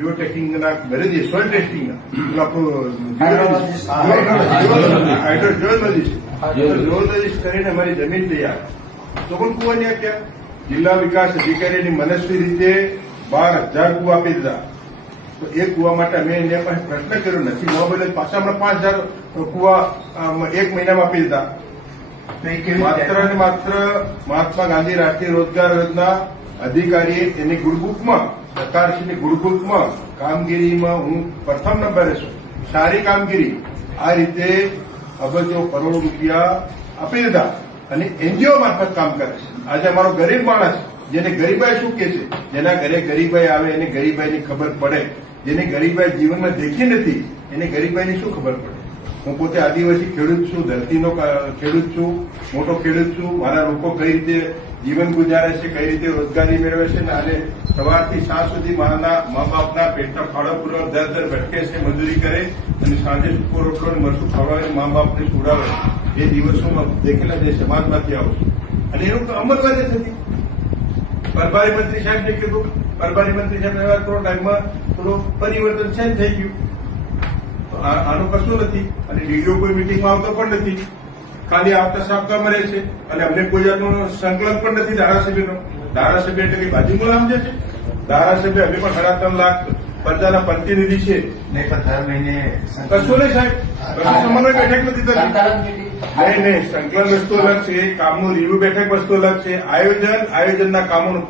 જીઓ ટેસ્ટિંગના ઘરેથી સોઇલ ટેસ્ટિંગના જીઓલોજીસ્ટ કરીને અમારી જમીન તૈયાર તો પણ કુવા નહીં આપ્યા. જિલ્લા વિકાસ અધિકારીની મનસ્વી રીતે 12,000 કુવા આપી દીધા. તો એ કુવા માટે અમે એને પાસે પ્રશ્ન કર્યો નથી મોબાઈલ પાછા હમણાં 5,000 કુવા એક મહિનામાં આપી દીધા. માત્ર ને માત્ર મહાત્મા ગાંધી રાષ્ટ્રીય રોજગાર યોજના અધિકારીએ એની ગુડબુકમાં સરકારશ્રીની ગુડબુકમાં કામગીરીમાં હું પ્રથમ નંબરે છું. સારી કામગીરી આ રીતે અબજો કરોડો રૂપિયા આપી દીધા અને એનજીઓ મારફત કામ કરે છે. આજે અમારો ગરીબ માણસ જેને ગરીબાઈ શું કે છે, જેના ઘરે ગરીબાઈ આવે એને ગરીબાઈની ખબર પડે, જેને ગરીબાઈ જીવનમાં દેખી નથી એને ગરીબાઈની શું ખબર પડે. હું પોતે આદિવાસી ખેડૂત છું, ધરતીનો ખેડૂત છું, મોટો ખેડૂત છું. મારા લોકો કઈ રીતે જીવન ગુજારે છે, કઈ રીતે રોજગારી મેળવે છે ને આજે સવારથી સાંજ સુધી મારા મા બાપના પેટના ફાળો પૂરો દર ભટકે છે, મજૂરી કરે અને સાંજે સૂકો રોટલો ને મરચું ખવડાવે મા બાપને સુડાવે. એ દિવસોમાં દેખેલા જે સમાજમાંથી આવું છું અને એનું અમલવારી થતી. પ્રભારી મંત્રી સાહેબને કીધું, પ્રભારી મંત્રી સાહેબ એવા થોડો ટાઈમમાં થોડું પરિવર્તન ચેન્જ થઈ ગયું. આનું કશું નથી અને ડીડીઓ કોઈ મિટિંગમાં આવતો પણ નથી, ખાલી આવતા સાપકામ રહે છે અને અમને કોઈ જાતનો સંકલન પણ નથી ધારાસભ્યનો. ધારાસભ્ય એટલે કઈ બાજુ બોલા સમજે છે? ધારાસભ્ય અમે પણ 3.5 લાખ પ્રજાના પ્રતિનિધિ છે. કશું નહીં સાહેબ, કશું સમન્વય બેઠક નથી થતી. નહીં સંકલન વસ્તુ અલગ છે, કામનું રિવ્યુ બેઠક વસ્તુ અલગ છે. આયોજનના કામોનું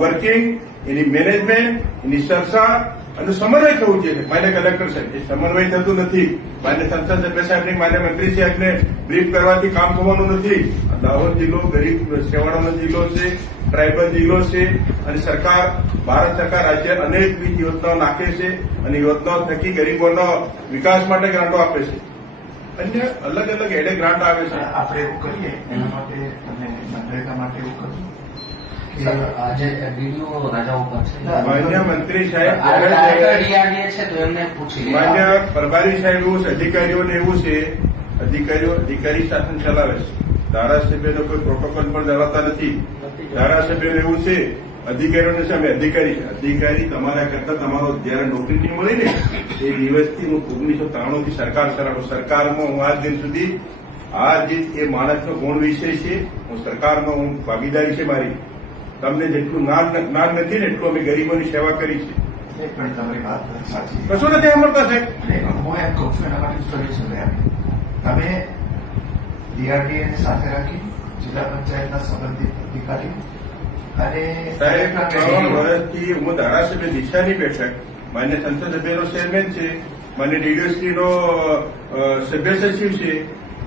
વર્કિંગ, એની મેનેજમેન્ટ, એની ચર્ચા અને સમન્વય થવું જોઈએ. માન્ય કલેક્ટર સાહેબ એ સમન્વય થતું નથી. માન્ય સંસદ સભ્ય સાહેબને, માન્ય મંત્રી સાહેબને બ્રીફ કરવાથી કામ થવાનું નથી. દાહોદ જિલ્લો ગરીબ છેવાડાનો જિલ્લો છે, ટ્રાઇબલ જિલ્લો છે અને સરકાર ભારત સરકાર રાજ્ય અનેકવિધ યોજનાઓ નાખે છે અને યોજનાઓ થકી ગરીબોનો વિકાસ માટે ગ્રાન્ટો આપે છે. અન્ય અલગ અલગ એડે ગ્રાન્ટ આવે છે. આપણે એવું કરીએ એના માટે તમે મનરેગા માટે એવું કરશું આજે ડીડીઓ રજા ઉપર છે. માન્ય મંત્રી સાહેબ છે તો એમને પૂછી માન્ય પ્રભારી સાહેબ એવું છે, અધિકારીઓને એવું છે, અધિકારી શાસન ચલાવે છે. ધારાસભ્યનો કોઈ પ્રોટોકોલ પણ ધરાવતા નથી. ધારાસભ્યોને એવું છે, અધિકારીઓને છે અમે અધિકારી તમારા કરતા તમારો જયારે નોકરી નહીં મળી ને એ દિવસથી હું 1993 થી સરકાર ચલાવું. સરકારમાં હું આજ દિન સુધી આ જે એ માણસનો ગુણ વિષય છે, હું સરકારમાં હું ભાગીદારી છે મારી. તમને જેટલું જ્ઞાન નથી ને એટલું અમે ગરીબોની સેવા કરી છે. પણ તમારી વાત સાચી, કશું નથી સાંભળતા સાહેબ. હું એમ કહું છું એના માટે સોલ્યુશન તમે ડીઆરડીએને સાથે રાખી જિલ્લા પંચાયતના સંબંધિત અધિકારીઓ અને સાહેબ 3 વર્ષથી હું ધારાસભ્ય દિશાની બેઠક, માન્ય સંસદ સભ્યનો ચેરમેન છે, માન્ય ડીડીઓશ્રીનો સભ્ય સચિવ છે.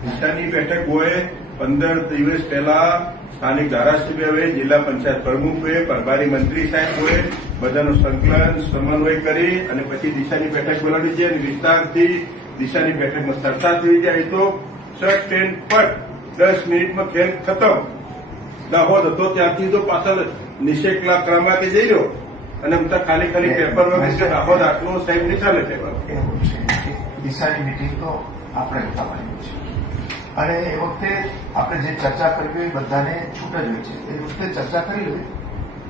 દિશાની બેઠક હોય 15 દિવસ પહેલા સ્થાનિક ધારાસભ્ય હોય, જિલ્લા પંચાયત પ્રમુખ હોય, પ્રભારી મંત્રી સાહેબ હોય, બધાનું સંકલન સમન્વય કરી અને પછી દિશાની બેઠક બોલાવી છે અને વિસ્તારથી દિશાની બેઠકમાં ચર્ચા થઈ જાય તો શર્ટ પેન્ટ પટ 10 મિનિટમાં ખેલ ખતમ. દાહોદ હતો ત્યાંથી તો પાછળ નિષેકલા ક્રમાંકે જઈ રહ્યો અને ખાલી પેપર વર્ક દાહોદ આટલું સાહેબ નહીં ચાલે. પેપર એવું છે કે દિશાની મિટિંગ તો આપણે થવાની છે અને એ વખતે આપણે જે ચર્ચા કરવી હોય બધાને છૂટ જ હોય છે. એ વખતે ચર્ચા કરી લેવી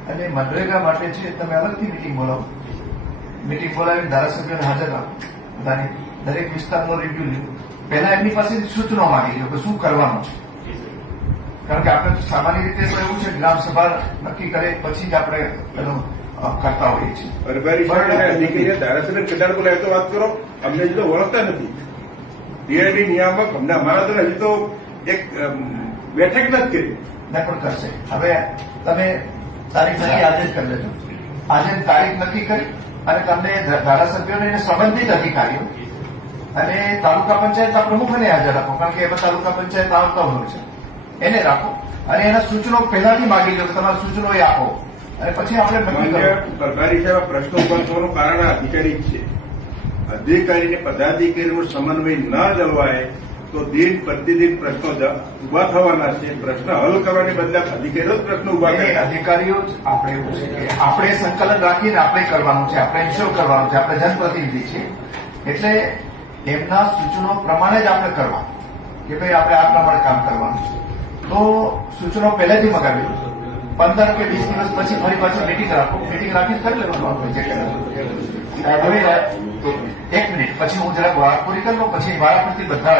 અને મનરેગા માટે છે તમે અલગથી મિટિંગ બોલાવો. મિટિંગ બોલાવીને ધારાસભ્યોને હાજર રાખો, બધાની દરેક વિસ્તારનો રિવ્યુ લ્યો. પહેલા એમની પાસેથી સૂચનો માંગી લો કે શું કરવાનું છે. કારણ કે આપણે સામાન્ય રીતે તો એવું છે ગ્રામસભા નક્કી કરે પછી જ આપણે એનું કરતા હોઈએ છીએ. પ્રભારી ધારાસભ્ય કદાચ બોલાય તો વાત કરો, અમને હજી તો ઓળખતા નથી. ડીઆરડી નિયામક અમને અમારા તો હજી તો એક બેઠક નથી કરી. ન પણ કરશે. હવે તમે તારીખ નક્કી આજે જ કરી લેજો. આજે તારીખ નક્કી કરી અને તમને ધારાસભ્યોને એને સંબંધિત અધિકારીઓ અને તાલુકા પંચાયતના પ્રમુખને હાજર રાખો. કારણ કે એમાં તાલુકા પંચાયત આવતા હોય છે, એને રાખો અને એના સૂચનો પહેલાથી માગી લો કે તમારા સૂચનો એ આપો અને પછી આપણે પ્રભારી સાહેબ પ્રશ્નો ઉભા થવાનું કારણ આ અધિકારી છે. અધિકારીને પદાધિકારીનો સમન્વય ન જળવાય તો દિન પ્રતિદિન પ્રશ્નો ઉભા થવાના છે. પ્રશ્ન હલ કરવાને બદલે અધિકારીઓ જ પ્રશ્નો ઉભા કરે. અધિકારીઓ જ આપણે એવું છે કે આપણે સંકલન રાખીને આપણે કરવાનું છે, આપણે ઇન્શ્યોર કરવાનું છે, આપણે જનપ્રતિનિધિ છે એટલે એમના સૂચનો પ્રમાણે જ આપણે કરવાનું કે ભાઈ આપણે આ પ્રમાણે કામ કરવાનું છે. તો સૂચનો પહેલેથી મગાવી 15 કે 20 દિવસ પછી ફરી પાછી મીટિંગ રાખો. મીટિંગ રાખી કરી લેવાનું આપણે જે હવે એક મિનિટ પછી હું જરાક વાત પૂરી કરી લઉં પછી વારા પરથી બધા